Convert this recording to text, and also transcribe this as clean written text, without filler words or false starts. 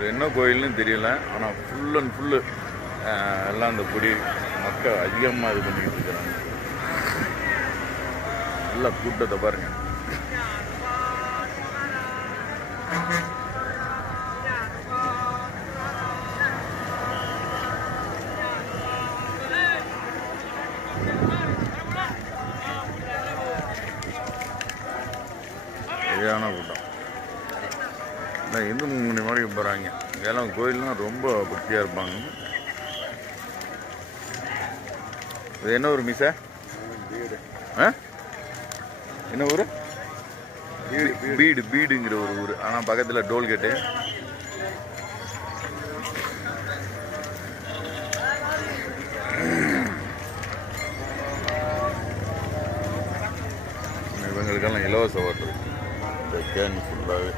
ஒரு என்ன கோயில்னு தெரியல. ஆனால் ஃபுல் அண்ட் ஃபுல்லு எல்லாம் அந்த கொடி மக்கள் அதிகமாக இது பண்ணிக்கிட்டு இருக்கிறாங்க. நல்ல கூட்டத்தை பாருங்கள். சரியான கூட்டம். இந்த இந்து முன்னணி மாதிரி போகிறாங்க. இதெல்லாம் கோயில்லாம் ரொம்ப பக்தியாக இருப்பாங்க. இது என்ன ஊர் மிஸ்ஸா? ஆ என்ன ஊர்? பீடுங்கிற ஒரு ஊர். ஆனால் பக்கத்தில் டோல்கேட்டு. இவங்களுக்கெல்லாம் இலவச ஓட்டல் இந்த கேணி ஃபுல்லாகவே.